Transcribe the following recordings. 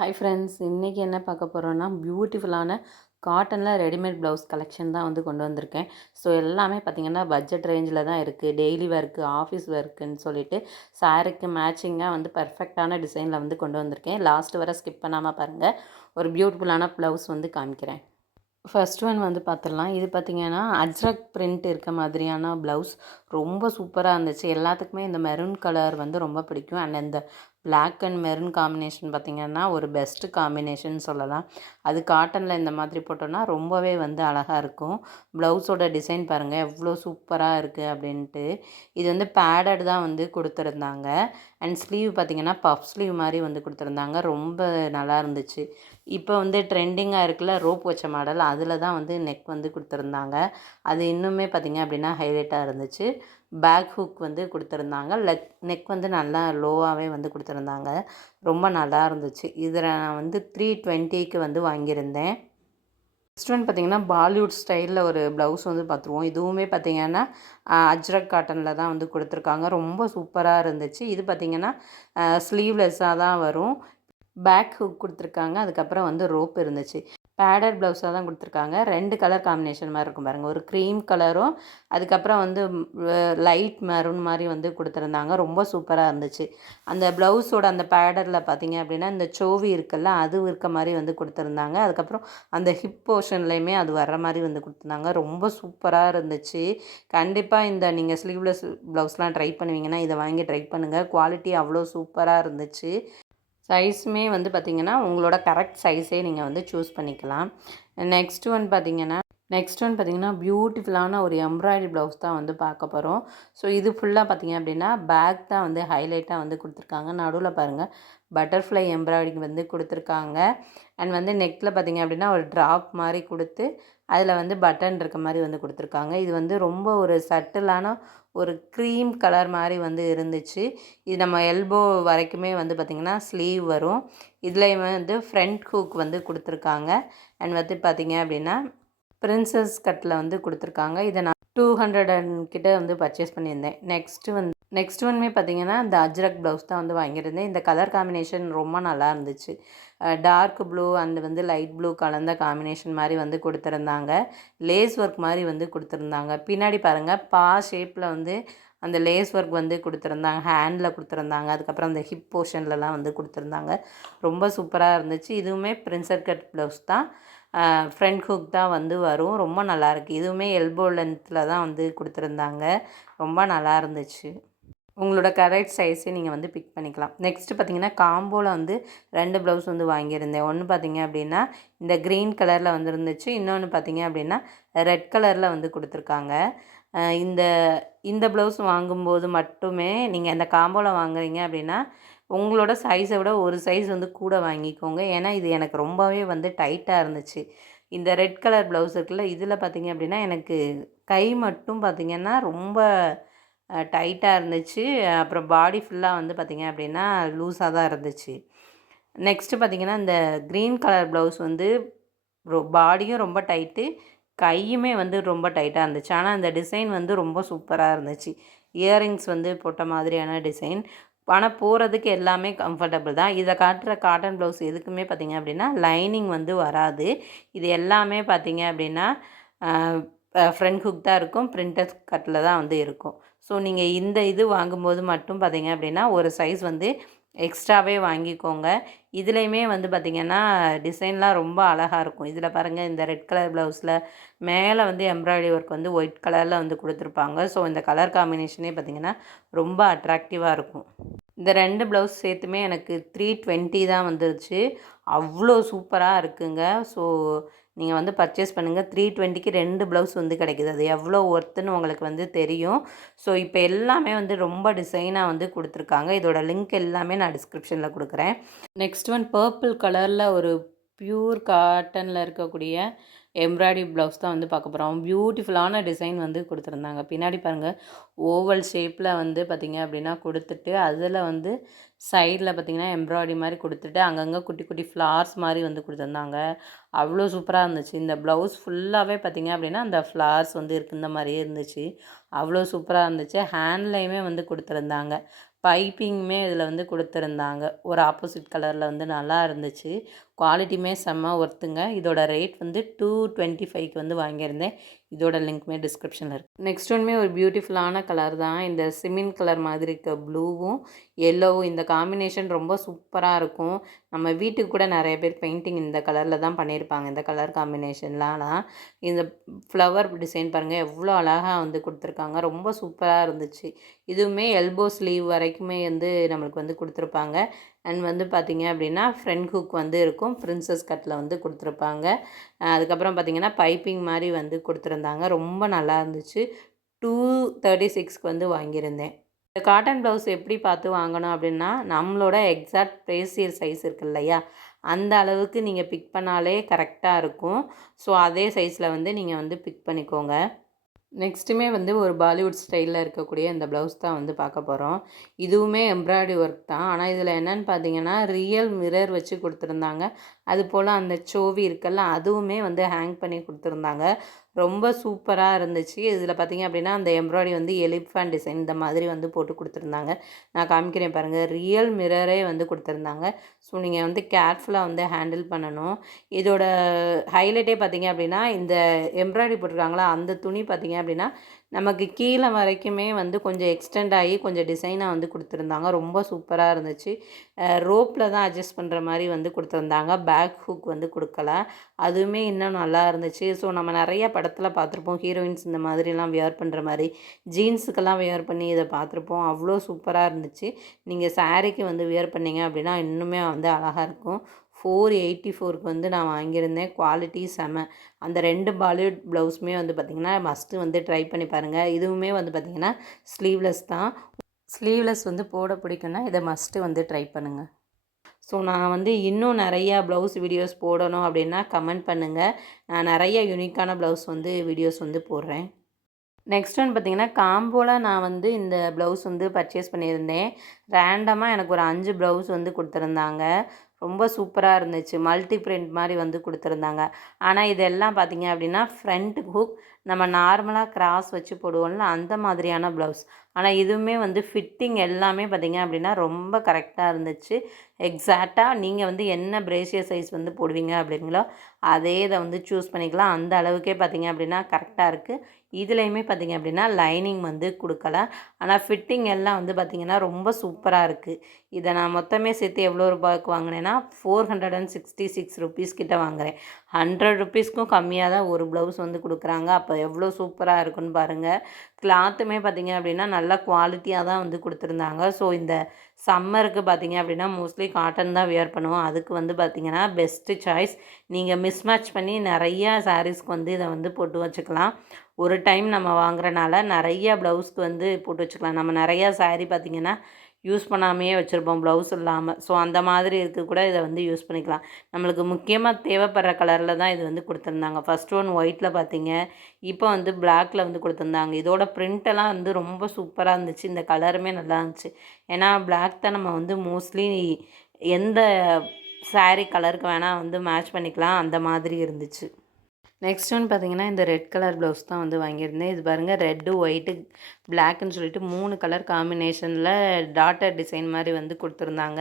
Hi friends, இன்றைக்கி என்ன பார்க்க போகிறோன்னா பியூட்டிஃபுல்லான காட்டனில் ரெடிமேட் ப்ளவுஸ் கலெக்ஷன் தான் வந்து கொண்டு வந்திருக்கேன். ஸோ எல்லாமே பார்த்திங்கன்னா பட்ஜெட் ரேஞ்சில் தான் இருக்குது. டெய்லி ஒர்க்கு, ஆஃபீஸ் ஒர்க்குன்னு சொல்லிட்டு சாரீக்கு மேட்சிங்காக வந்து பர்ஃபெக்டான டிசைனில் வந்து கொண்டு வந்திருக்கேன். லாஸ்ட் வர ஸ்கிப் பண்ணாமல் பாருங்கள். ஒரு பியூட்டிஃபுல்லான ப்ளவுஸ் வந்து காமிக்கிறேன். ஃபர்ஸ்ட் ஒன் வந்து பார்த்துடலாம். இது பார்த்திங்கன்னா அஜ்ரக் பிரிண்ட் இருக்க மாதிரியான ப்ளவுஸ் ரொம்ப சூப்பராக இருந்துச்சு. எல்லாத்துக்குமே இந்த மெரூன் கலர் வந்து ரொம்ப பிடிக்கும். அண்ட் இந்த பிளாக் அண்ட் மெரூன் காம்பினேஷன் பார்த்திங்கன்னா ஒரு பெஸ்ட்டு காம்பினேஷன் சொல்லலாம். அது காட்டனில் இந்த மாதிரி போட்டோன்னா ரொம்பவே வந்து அழகாக இருக்கும். ப்ளவுஸோட டிசைன் பாருங்கள் எவ்வளோ சூப்பராக இருக்குது அப்படின்ட்டு. இது வந்து பேடட் தான் வந்து கொடுத்துருந்தாங்க. அண்ட் ஸ்லீவ் பார்த்திங்கன்னா பஃப் ஸ்லீவ் மாதிரி வந்து கொடுத்துருந்தாங்க. ரொம்ப நல்லா இருந்துச்சு. இப்போ வந்து ட்ரெண்டிங்காக இருக்குல்ல ரோப் வச்ச மாடல், அதில் தான் வந்து நெக் வந்து கொடுத்துருந்தாங்க. அது இன்னுமே பார்த்திங்க அப்படின்னா ஹைலைட்டாக இருந்துச்சு. பேக் ஹூக் வந்து கொடுத்துருந்தாங்க. நெக் வந்து நல்லா லோவாகவே வந்து கொடுத்துருந்தாங்க. ரொம்ப நல்லா இருந்துச்சு. இதில் நான் வந்து 320க்கு வந்து வாங்கியிருந்தேன். நெக்ஸ்ட் ஒன் பார்த்திங்கன்னா பாலிவுட் ஸ்டைலில் ஒரு ப்ளவுஸ் வந்து பார்த்துருவோம். இதுவுமே பார்த்திங்கன்னா அஜ்ரக் காட்டனில் தான் வந்து கொடுத்துருக்காங்க. ரொம்ப சூப்பராக இருந்துச்சு. இது பார்த்திங்கன்னா ஸ்லீவ்லெஸ்ஸாக தான் வரும். பேக் ஹூக் கொடுத்துருக்காங்க. அதுக்கப்புறம் வந்து ரோப் இருந்துச்சு. பேடட் ப்ளவுஸாக தான் கொடுத்துருக்காங்க. 2 கலர் காம்பினேஷன் மாதிரி இருக்கும் பாருங்கள். ஒரு க்ரீம் கலரும் அதுக்கப்புறம் வந்து லைட் மெரூன் மாதிரி வந்து கொடுத்துருந்தாங்க. ரொம்ப சூப்பராக இருந்துச்சு. அந்த ப்ளவுஸோட அந்த பேடரில் பார்த்திங்க அப்படின்னா இந்த சோவி இருக்குல்ல, அது இருக்க மாதிரி வந்து கொடுத்துருந்தாங்க. அதுக்கப்புறம் அந்த ஹிப் போர்ஷன்லேயுமே அது வர்ற மாதிரி வந்து கொடுத்துருந்தாங்க. ரொம்ப சூப்பராக இருந்துச்சு. கண்டிப்பாக இந்த நீங்கள் ஸ்லீவ்லெஸ் ப்ளவுஸ்லாம் ட்ரை பண்ணுவீங்கன்னா இதை வாங்கி ட்ரை பண்ணுங்கள். குவாலிட்டி அவ்வளோ சூப்பராக இருந்துச்சு. சைஸுமே வந்து பார்த்திங்கன்னா உங்களோட கரெக்ட் சைஸே நீங்கள் வந்து சூஸ் பண்ணிக்கலாம். நெக்ஸ்ட் ஒன் பார்த்திங்கன்னா பியூட்டிஃபுல்லான ஒரு எம்ப்ராய்டரி ப்ளவுஸ் தான் வந்து பார்க்க போகிறோம். ஸோ இது ஃபுல்லாக பார்த்திங்க அப்படின்னா பேக் தான் வந்து ஹைலைட்டாக வந்து கொடுத்துருக்காங்க. நடுவில் பாருங்கள் பட்டர்ஃப்ளை எம்ப்ராய்டரி வந்து கொடுத்துருக்காங்க. அண்ட் வந்து நெக்கில் பார்த்திங்க அப்படின்னா ஒரு ட்ராப் மாதிரி கொடுத்து அதில் வந்து பட்டன் இருக்க மாதிரி வந்து கொடுத்துருக்காங்க. இது வந்து ரொம்ப ஒரு சட்டிலான ஒரு க்ரீம் கலர் மாதிரி வந்து இருந்துச்சு. இது நம்ம எல்போ வரைக்குமே வந்து பார்த்திங்கன்னா ஸ்லீவ் வரும். இதுலேயுமே வந்து ஃப்ரண்ட் ஹூக் வந்து கொடுத்துருக்காங்க. அண்ட் வந்து பார்த்திங்க அப்படின்னா பிரின்சஸ் கட்டில் வந்து கொடுத்துருக்காங்க. இதை நான் 200 கிட்ட வந்து பர்ச்சேஸ் பண்ணியிருந்தேன். நெக்ஸ்ட் ஒன்மே பார்த்திங்கன்னா இந்த அஜ்ரக் ப்ளவுஸ் தான் வந்து வாங்கியிருந்தேன். இந்த கலர் காம்பினேஷன் ரொம்ப நல்லா இருந்துச்சு. டார்க் ப்ளூ அண்ட் வந்து லைட் ப்ளூ கலந்த காம்பினேஷன் மாதிரி வந்து கொடுத்துருந்தாங்க. லேஸ் ஒர்க் மாதிரி வந்து கொடுத்துருந்தாங்க. பின்னாடி பாருங்கள் ஷேப்பில் வந்து அந்த லேஸ் ஒர்க் வந்து கொடுத்துருந்தாங்க. ஹேண்டில் கொடுத்துருந்தாங்க. அதுக்கப்புறம் அந்த ஹிப் போர்ஷன்லலாம் வந்து கொடுத்துருந்தாங்க. ரொம்ப சூப்பராக இருந்துச்சு. இதுவுமே பிரின்சஸ் கட் ப்ளவுஸ் தான். ஃப்ரண்ட் ஹூக் தான் வந்து வரும். ரொம்ப நல்லாயிருக்கு. இதுவுமே எல்போ லென்த்தில் தான் வந்து கொடுத்துருந்தாங்க. ரொம்ப நல்லா இருந்துச்சு. உங்களோட கரெக்ட் சைஸே நீங்கள் வந்து பிக் பண்ணிக்கலாம். நெக்ஸ்ட்டு பார்த்திங்கன்னா காம்போவில் வந்து 2 ப்ளவுஸ் வந்து வாங்கியிருந்தேன். ஒன்று பார்த்திங்க அப்படின்னா இந்த க்ரீன் கலரில் வந்து இருந்துச்சு. இன்னொன்று பார்த்திங்க அப்படின்னா ரெட் கலரில் வந்து கொடுத்துருக்காங்க. இந்த இந்த ப்ளவுஸ் வாங்கும்போது மட்டுமே நீங்கள் இந்த காம்போவில் வாங்குறீங்க அப்படின்னா உங்களோட சைஸை விட ஒரு சைஸ் வந்து கூட வாங்கிக்கோங்க. ஏன்னா இது எனக்கு ரொம்பவே வந்து டைட்டாக இருந்துச்சு. இந்த ரெட் கலர் ப்ளவுஸ் இருக்குல்ல, இதில் பார்த்திங்க அப்படின்னா எனக்கு கை மட்டும் பார்த்திங்கன்னா ரொம்ப டைட்டாக இருந்துச்சு. அப்புறம் பாடி ஃபுல்லாக வந்து பார்த்திங்க அப்படின்னா லூஸாக தான் இருந்துச்சு. நெக்ஸ்ட்டு பார்த்திங்கன்னா இந்த க்ரீன் கலர் ப்ளவுஸ் வந்து பாடியும் ரொம்ப டைட்டு, கையுமே வந்து ரொம்ப டைட்டாக இருந்துச்சு. ஆனால் இந்த டிசைன் வந்து ரொம்ப சூப்பராக இருந்துச்சு. இயரிங்ஸ் வந்து போட்ட மாதிரியான டிசைன். ஆனால் போகிறதுக்கு எல்லாமே கம்ஃபர்டபுள் தான். இதில் காட்டுற காட்டன் ப்ளவுஸ் எதுக்குமே பார்த்திங்க அப்படின்னா லைனிங் வந்து வராது. இது எல்லாமே பார்த்திங்க அப்படின்னா ஃப்ரண்ட் ஹுக் தான் இருக்கும். பிரிண்டட் கட்டில் தான் வந்து இருக்கும். ஸோ நீங்கள் இந்த இது வாங்கும்போது மட்டும் பார்த்திங்க அப்படின்னா ஒரு சைஸ் வந்து எக்ஸ்ட்ராவே வாங்கிக்கோங்க. இதுலேயுமே வந்து பார்த்திங்கன்னா டிசைன்லாம் ரொம்ப அழகாக இருக்கும். இதில் பாருங்கள் இந்த ரெட் கலர் ப்ளவுஸில் மேலே வந்து எம்ப்ராய்டரி ஒர்க் வந்து ஒயிட் கலரில் வந்து கொடுத்துருப்பாங்க. ஸோ இந்த கலர் காம்பினேஷனே பார்த்திங்கன்னா ரொம்ப அட்ராக்டிவாக இருக்கும். இந்த 2 ப்ளவுஸ் சேர்த்துமே எனக்கு 320 தான் வந்துருச்சு. அவ்வளோ சூப்பராக இருக்குங்க. ஸோ நீங்கள் வந்து பர்ச்சேஸ் பண்ணுங்கள். 320க்கு 2 ப்ளவுஸ் வந்து கிடைக்கிது. அது எவ்வளோ ஒர்த்துன்னு உங்களுக்கு வந்து தெரியும். ஸோ இப்போ எல்லாமே வந்து ரொம்ப டிசைனாக வந்து கொடுத்துருக்காங்க. இதோட லிங்க் எல்லாமே நான் டிஸ்கிரிப்ஷனில் கொடுக்குறேன். நெக்ஸ்ட் ஒன் பர்பிள் கலரில் ஒரு பியூர் காட்டனில் இருக்கக்கூடிய எம்ப்ராய்டரி ப்ளவுஸ் தான் வந்து பார்க்க போகிறோம். பியூட்டிஃபுல்லான டிசைன் வந்து கொடுத்துருந்தாங்க. பின்னாடி பாருங்கள் ஓவல் ஷேப்பில் வந்து பார்த்திங்க அப்படின்னா கொடுத்துட்டு அதில் வந்து சைடில் பார்த்திங்கன்னா எம்ப்ராய்டரி மாதிரி கொடுத்துட்டு அங்கங்கே குட்டி குட்டி ஃப்ளார்ஸ் மாதிரி வந்து கொடுத்துருந்தாங்க. அவ்வளோ சூப்பராக இருந்துச்சு. இந்த ப்ளவுஸ் ஃபுல்லாகவே பார்த்திங்க அப்படின்னா அந்த ஃப்ளார்ஸ் வந்து இருந்த மாதிரியே இருந்துச்சு. அவ்வளோ சூப்பராக இருந்துச்சு. ஹேண்ட்லேயுமே வந்து கொடுத்துருந்தாங்க. பைப்பிங்குமே இதில் வந்து கொடுத்துருந்தாங்க. ஒரு ஆப்போசிட் கலரில் வந்து நல்லா இருந்துச்சு. குவாலிட்டியுமே செம்ம ஒர்த்துங்க. இதோட ரேட் வந்து 225க்கு வந்து வாங்கியிருந்தேன். இதோட லிங்க்குமே டிஸ்கிரிப்ஷனில் இருக்குது. நெக்ஸ்ட் ஒன்றுமே ஒரு பியூட்டிஃபுல்லான கலர் தான். இந்த சிமெண்ட் கலர் மாதிரி இருக்க ப்ளூவும் எல்லோவும் இந்த காம்பினேஷன் ரொம்ப சூப்பராக இருக்கும். நம்ம வீட்டுக்கு கூட நிறைய பேர் பெயிண்டிங் இந்த கலரில் தான் பண்ணியிருப்பாங்க. இந்த கலர் காம்பினேஷன்லாம் இந்த ஃப்ளவர் டிசைன் பாருங்கள் எவ்வளோ அழகாக வந்து கொடுத்துருக்காங்க. ரொம்ப சூப்பராக இருந்துச்சு. இதுவுமே எல்போ ஸ்லீவ் வரைக்குமே வந்து நம்மளுக்கு வந்து கொடுத்துருப்பாங்க. அண்ட் வந்து பார்த்திங்க அப்படின்னா ஃப்ரண்ட் ஹுக் வந்து இருக்கும். பிரின்சஸ் கட்டில் வந்து கொடுத்துருப்பாங்க. அதுக்கப்புறம் பார்த்திங்கன்னா பைப்பிங் மாதிரி வந்து கொடுத்துருந்தாங்க. ரொம்ப நல்லா இருந்துச்சு. 236க்கு வந்து வாங்கியிருந்தேன். இந்த காட்டன் ப்ளவுஸ் எப்படி பார்த்து வாங்கணும் அப்படின்னா, நம்மளோட எக்ஸாக்ட் ப்ரேசியர் சைஸ் இருக்கு இல்லையா, அந்த அளவுக்கு நீங்கள் பிக் பண்ணாலே கரெக்டாக இருக்கும். ஸோ அதே சைஸில் வந்து நீங்கள் வந்து பிக் பண்ணிக்கோங்க. நெக்ஸ்ட்டுமே வந்து ஒரு பாலிவுட் ஸ்டைலில் இருக்கக்கூடிய இந்த ப்ளவுஸ் தான் வந்து பார்க்க போகிறோம். இதுவுமே எம்ப்ராய்டரி ஒர்க் தான். ஆனால் இதில் என்னென்னு பார்த்தீங்கன்னா ரியல் மிரர் வச்சு கொடுத்துருந்தாங்க. அதுபோல் அந்த சோவி இருக்குல்ல அதுவுமே வந்து ஹேங் பண்ணி கொடுத்துருந்தாங்க. ரொம்ப சூப்பராக இருந்துச்சு. இதில் பார்த்திங்க அப்படின்னா அந்த எம்ப்ராய்டரி வந்து எலிஃபண்ட் டிசைன் இந்த மாதிரி வந்து போட்டு கொடுத்துருந்தாங்க. நான் காமிக்கிறேன் பாருங்கள். ரியல் மிரரே வந்து கொடுத்துருந்தாங்க. ஸோ நீங்கள் வந்து கேர்ஃபுல்லாக வந்து ஹேண்டில் பண்ணணும். இதோட ஹைலைட்டே பார்த்திங்க அப்படின்னா இந்த எம்ப்ராய்டரி போட்டிருக்காங்களா அந்த துணி பார்த்திங்க அப்படின்னா நமக்கு கீழே வரைக்குமே வந்து கொஞ்சம் எக்ஸ்டெண்ட் ஆகி கொஞ்சம் டிசைனாக வந்து கொடுத்துருந்தாங்க. ரொம்ப சூப்பராக இருந்துச்சு. ரோப்பில் தான் அட்ஜஸ்ட் பண்ணுற மாதிரி வந்து கொடுத்துருந்தாங்க. பேக் ஹுக் வந்து கொடுக்கல. அதுவுமே இன்னும் நல்லா இருந்துச்சு. ஸோ நம்ம நிறைய படத்தில் பார்த்துருப்போம். ஹீரோயின்ஸ் இந்த மாதிரிலாம் வியர் பண்ணுற மாதிரி ஜீன்ஸுக்கெல்லாம் வியர் பண்ணி இதை பார்த்துருப்போம். அவ்வளோ சூப்பராக இருந்துச்சு. நீங்கள் சாரீக்கு வந்து வியர் பண்ணிங்க அப்படின்னா இன்னுமே வந்து அழகாக இருக்கும். 484க்கு வந்து நான் வாங்கியிருந்தேன். குவாலிட்டி செம. அந்த 2 பாலிவுட் ப்ளவுஸுமே வந்து பார்த்திங்கன்னா மஸ்ட்டு வந்து ட்ரை பண்ணி பாருங்கள். இதுவுமே வந்து பார்த்திங்கன்னா ஸ்லீவ்லெஸ் தான். ஸ்லீவ்லெஸ் வந்து போட பிடிக்குன்னா இதை மஸ்ட்டு வந்து ட்ரை பண்ணுங்கள். ஸோ நான் வந்து இன்னும் நிறையா ப்ளவுஸ் வீடியோஸ் போடணும் அப்படின்னா கமெண்ட் பண்ணுங்கள். நான் நிறைய யூனிக்கான ப்ளவுஸ் வந்து வீடியோஸ் வந்து போடுறேன். நெக்ஸ்ட் ஒன் பார்த்திங்கன்னா காம்போவில் நான் வந்து இந்த ப்ளவுஸ் வந்து பர்ச்சேஸ் பண்ணியிருந்தேன். ரேண்டமாக எனக்கு ஒரு 5 ப்ளவுஸ் வந்து கொடுத்துருந்தாங்க. ரொம்ப சூப்பராக இருந்துச்சு. மல்டி பிரிண்ட் மாதிரி வந்து கொடுத்துருந்தாங்க. ஆனால் இதெல்லாம் பார்த்திங்க அப்படின்னா ஃப்ரண்ட் ஹுக் நம்ம நார்மலாக கிராஸ் வச்சு போடுவோம்ல அந்த மாதிரியான ப்ளவுஸ். ஆனால் இதுவுமே வந்து ஃபிட்டிங் எல்லாமே பார்த்திங்க அப்படின்னா ரொம்ப கரெக்டாக இருந்துச்சு. எக்ஸாக்டாக நீங்கள் வந்து என்ன பிரேசியர் சைஸ் வந்து போடுவீங்க அப்படிங்களோ அதே இதை வந்து சூஸ் பண்ணிக்கலாம். அந்த அளவுக்கே பார்த்திங்க அப்படின்னா கரெக்டாக இருக்குது. இதுலேயுமே பார்த்திங்க அப்படின்னா லைனிங் வந்து கொடுக்கல. ஆனால் ஃபிட்டிங் எல்லாம் வந்து பார்த்திங்கன்னா ரொம்ப சூப்பராக இருக்குது. இதை நான் மொத்தமே சேர்த்து எவ்வளோ ரூபாய்க்கு வாங்கினேன்னா 466 ருபீஸ் கிட்ட வாங்குகிறேன். 100 ருபீஸ்க்கும் கம்மியாக தான் ஒரு ப்ளவுஸ் வந்து கொடுக்குறாங்க. அப்போ எவ்வளோ சூப்பராக இருக்குன்னு பாருங்கள். கிளாத்துமே பார்த்திங்க அப்படின்னா நல்லா குவாலிட்டியாக தான் வந்து கொடுத்துருந்தாங்க. ஸோ இந்த சம்மருக்கு பார்த்திங்க அப்படின்னா மோஸ்ட்லி காட்டன் தான் வியர் பண்ணுவோம். அதுக்கு வந்து பார்த்திங்கன்னா பெஸ்ட்டு சாய்ஸ். நீங்கள் மிஸ்மேட்ச் பண்ணி நிறையா சாரீஸ்க்கு வந்து இதை வந்து போட்டு வச்சுக்கலாம். ஒரு டைம் நம்ம வாங்குறனால நிறைய ப்ளவுஸ்க்கு வந்து போட்டு வச்சுக்கலாம். நம்ம நிறையா சாரீ பார்த்திங்கன்னா யூஸ் பண்ணாமையே வச்சுருப்போம் ப்ளவுஸ் இல்லாமல். ஸோ அந்த மாதிரி இருக்க கூட இதை வந்து யூஸ் பண்ணிக்கலாம். நம்மளுக்கு முக்கியமாக தேவைப்படுற கலரில் தான் இது வந்து கொடுத்துருந்தாங்க. ஃபஸ்ட் ஒன் ஒயிட்டில் பார்த்தீங்க. இப்போ வந்து பிளாக்கில் வந்து கொடுத்துருந்தாங்க. இதோட பிரிண்டெல்லாம் வந்து ரொம்ப சூப்பராக இருந்துச்சு. இந்த கலருமே நல்லா இருந்துச்சு. ஏன்னா பிளாக் தான் நம்ம வந்து மோஸ்ட்லி எந்த சாரீ கலருக்கு வேணால் வந்து மேட்ச் பண்ணிக்கலாம். அந்த மாதிரி இருந்துச்சு. நெக்ஸ்ட் ஒன் பார்த்திங்கன்னா இந்த ரெட் கலர் ப்ளவுஸ் தான் வந்து வாங்கியிருந்தேன். இது பாருங்கள் ரெட்டு ஒயிட்டு பிளாக்குன்னு சொல்லிட்டு 3 கலர் காம்பினேஷனில் டாட்டர் டிசைன் மாதிரி வந்து கொடுத்துருந்தாங்க.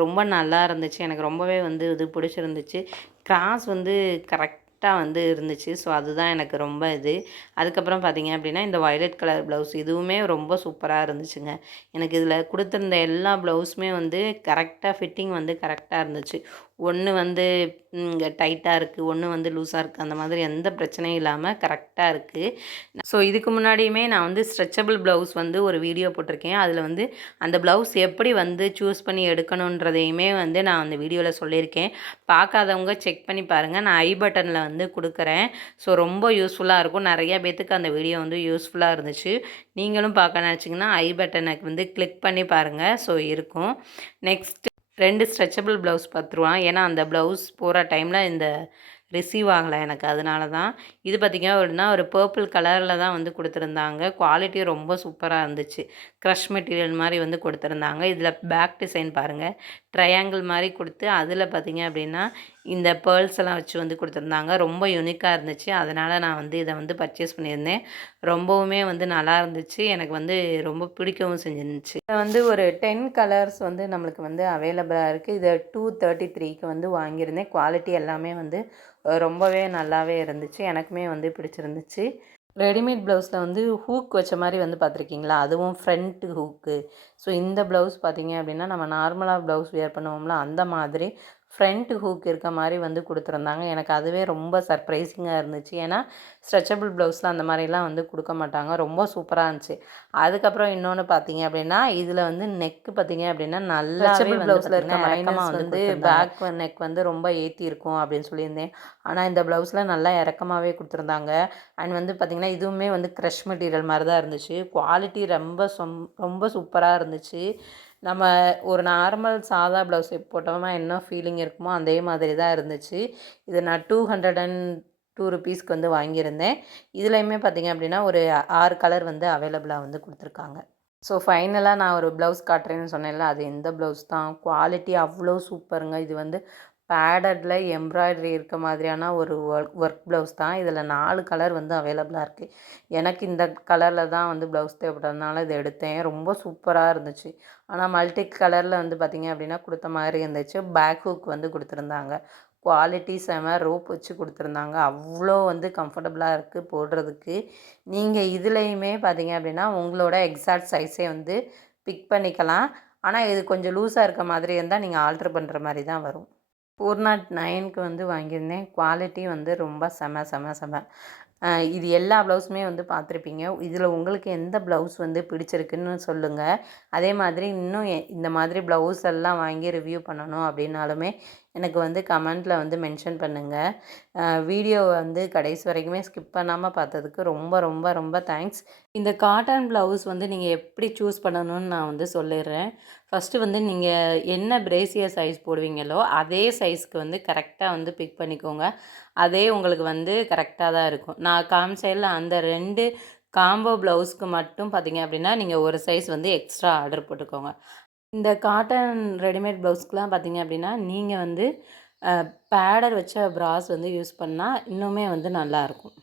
ரொம்ப நல்லா இருந்துச்சு. எனக்கு ரொம்பவே வந்து இது பிடிச்சிருந்துச்சு. கிராஸ் வந்து கரெக்டாக வந்து இருந்துச்சு. ஸோ அதுதான் எனக்கு ரொம்ப இது. அதுக்கப்புறம் பார்த்திங்க அப்படின்னா இந்த வயலட் கலர் ப்ளவுஸ் இதுவுமே ரொம்ப சூப்பராக இருந்துச்சுங்க. எனக்கு இதில் கொடுத்துருந்த எல்லா ப்ளவுஸுமே வந்து கரெக்டாக ஃபிட்டிங் வந்து கரெக்டாக இருந்துச்சு. ஒன்று வந்து டைட்டாக இருக்குது, ஒன்று வந்து லூஸாக இருக்குது. அந்த மாதிரி எந்த பிரச்சனையும் இல்லாமல் கரெக்டாக இருக்குது. ஸோ இதுக்கு முன்னாடியுமே நான் வந்து ஸ்ட்ரெச்சபிள் ப்ளவுஸ் வந்து ஒரு வீடியோ போட்டிருக்கேன். அதில் வந்து அந்த ப்ளவுஸ் எப்படி வந்து சூஸ் பண்ணி எடுக்கணுன்றதையுமே வந்து நான் அந்த வீடியோவில் சொல்லியிருக்கேன். பார்க்காதவங்க செக் பண்ணி பாருங்கள். நான் ஐ பட்டனில் வந்து கொடுக்குறேன். ஸோ ரொம்ப யூஸ்ஃபுல்லாக இருக்கும். நிறைய பேத்துக்கு அந்த வீடியோ வந்து யூஸ்ஃபுல்லாக இருந்துச்சு. நீங்களும் பார்க்க நினச்சிங்கன்னா ஐ பட்டனுக்கு வந்து கிளிக் பண்ணி பாருங்கள். ஸோ இருக்கும். நெக்ஸ்ட் 2 ஸ்ட்ரெச்சபிள் ப்ளவுஸ் 10 ரூபா. ஏன்னா அந்த ப்ளவுஸ் போகிற டைமில் இந்த ரிசீவ் ஆகலை எனக்கு. அதனால தான். இது பார்த்திங்க அப்படின்னா ஒரு பர்பிள் கலரில் தான் வந்து கொடுத்துருந்தாங்க. குவாலிட்டி ரொம்ப சூப்பராக இருந்துச்சு. க்ரஷ் மெட்டீரியல் மாதிரி வந்து கொடுத்துருந்தாங்க. இதில் பேக் டிசைன் பாருங்கள், ட்ரையாங்கிள் மாதிரி கொடுத்து அதில் பார்த்திங்க அப்படின்னா இந்த பேர்ல்ஸ் எல்லாம் வச்சு வந்து கொடுத்துருந்தாங்க. ரொம்ப யூனிக்காக இருந்துச்சு. அதனால் நான் வந்து இதை வந்து பர்ச்சேஸ் பண்ணியிருந்தேன். ரொம்பவுமே வந்து நல்லா இருந்துச்சு. எனக்கு வந்து ரொம்ப பிடிக்கவும் செஞ்சிருந்துச்சு. இதில் வந்து ஒரு 10 கலர்ஸ் வந்து நம்மளுக்கு வந்து அவைலபிளாக இருக்குது. இதை 233க்கு வந்து வாங்கியிருந்தேன். குவாலிட்டி எல்லாமே வந்து ரொம்பவே நல்லாவே இருந்துச்சு. எனக்குமே வந்து பிடிச்சிருந்துச்சு. ரெடிமேட் ப்ளவுஸில் வந்து ஹூக் வச்ச மாதிரி வந்து பார்த்துருக்கீங்களா? அதுவும் ஃப்ரண்ட்டு ஹூக்கு. ஸோ இந்த ப்ளவுஸ் பார்த்திங்க அப்படின்னா நம்ம நார்மலாக ப்ளவுஸ் வியர் பண்ணுவோம்ல, அந்த மாதிரி ஃப்ரண்ட் ஹூக் இருக்க மாதிரி வந்து கொடுத்துருந்தாங்க. எனக்கு அதுவே ரொம்ப சர்ப்ரைசிங்காக இருந்துச்சு. ஏன்னா ஸ்ட்ரெச்சபிள் ப்ளவுஸில் அந்த மாதிரிலாம் வந்து கொடுக்க மாட்டாங்க. ரொம்ப சூப்பராக இருந்துச்சு. அதுக்கப்புறம் இன்னொன்று பார்த்தீங்க அப்படின்னா இதில் வந்து நெக்கு பார்த்தீங்க அப்படின்னா நல்லாவே ப்ளவுஸில் இருக்க மைனஸ் வந்து பேக் நெக் வந்து ரொம்ப ஏற்றி இருக்கும் அப்படின்னு சொல்லியிருந்தேன். ஆனால் இந்த ப்ளவுஸில் நல்லா இறக்கமாகவே கொடுத்துருந்தாங்க. அண்ட் வந்து பார்த்திங்கன்னா இதுவுமே வந்து க்ரஷ் மெட்டீரியல் மாதிரி தான் இருந்துச்சு. குவாலிட்டி ரொம்ப சூப்பராக இருந்துச்சு. நம்ம ஒரு நார்மல் சாதா ப்ளவுஸ் போட்டோம்னா என்ன ஃபீலிங் இருக்குமோ அதே மாதிரி தான் இருந்துச்சு. இது நான் 202 ருபீஸ்க்கு வந்து வாங்கியிருந்தேன். இதுலையுமே பார்த்திங்க அப்படின்னா ஒரு 6 கலர் வந்து அவைலபிளாக வந்து கொடுத்துருக்காங்க. ஸோ ஃபைனலாக நான் ஒரு ப்ளவுஸ் காட்டுறேன்னு சொன்னேன்ல, அது இந்த ப்ளவுஸ் தான். குவாலிட்டி அவ்வளோ சூப்பருங்க. இது வந்து பேடடில் எம்ப்ராய்டரி இருக்க மாதிரியான ஒரு ஒர்க் ப்ளவுஸ் தான். இதில் 4 கலர் வந்து அவைலபிளாக இருக்குது. எனக்கு இந்த கலரில் தான் வந்து ப்ளவுஸ் தேவைப்பட்டதுனால இதை எடுத்தேன். ரொம்ப சூப்பராக இருந்துச்சு. ஆனால் மல்டி கலரில் வந்து பார்த்திங்க அப்படின்னா கொடுத்த மாதிரி இருந்துச்சு. பேக் ஹூக் வந்து கொடுத்துருந்தாங்க. குவாலிட்டி செம. ரோப் வச்சு கொடுத்துருந்தாங்க. அவ்வளோ வந்து கம்ஃபர்டபுளாக இருக்குது போடுறதுக்கு. நீங்கள் இதுலேயுமே பார்த்திங்க அப்படின்னா உங்களோட எக்ஸாக்ட் சைஸே வந்து பிக் பண்ணிக்கலாம். ஆனால் இது கொஞ்சம் லூஸாக இருக்க மாதிரி இருந்தால் நீங்கள் ஆல்ட்ரு பண்ணுற மாதிரி தான் வரும். 409க்கு வந்து வாங்கியிருந்தேன். குவாலிட்டி வந்து ரொம்ப செம செம செம. இது எல்லா ப்ளவுஸுமே வந்து பார்த்துருப்பீங்க. இதில் உங்களுக்கு எந்த ப்ளவுஸ் வந்து பிடிச்சிருக்குன்னு சொல்லுங்கள். அதே மாதிரி இன்னும் இந்த மாதிரி ப்ளவுஸ் எல்லாம் வாங்கி ரிவ்யூ பண்ணணும் அப்படின்னாலுமே எனக்கு வந்து கமெண்ட்டில் வந்து மென்ஷன் பண்ணுங்கள். வீடியோவை வந்து கடைசி வரைக்குமே ஸ்கிப் பண்ணாமல் பார்த்ததுக்கு ரொம்ப ரொம்ப ரொம்ப தேங்க்ஸ். இந்த காட்டன் ப்ளவுஸ் வந்து நீங்கள் எப்படி சூஸ் பண்ணணும்னு நான் வந்து சொல்லிடுறேன். ஃபஸ்ட்டு வந்து நீங்கள் என்ன பிரேசியர் சைஸ் போடுவீங்களோ அதே சைஸ்க்கு வந்து கரெக்டாக வந்து பிக் பண்ணிக்கோங்க. அதே உங்களுக்கு வந்து கரெக்டாக தான் இருக்கும். நான் காமிச்சேன்ல அந்த 2 காம்போ ப்ளவுஸ்க்கு மட்டும் பார்த்திங்க அப்படின்னா நீங்கள் ஒரு சைஸ் வந்து எக்ஸ்ட்ரா ஆர்டர் போட்டுக்கோங்க. இந்த காட்டன் ரெடிமேட் ப்ளவுஸ்க்குலாம் பார்த்திங்க அப்படின்னா நீங்கள் வந்து பேடர் வச்ச ப்ராஸ் வந்து யூஸ் பண்ணால் இன்னுமே வந்து நல்லாயிருக்கும்.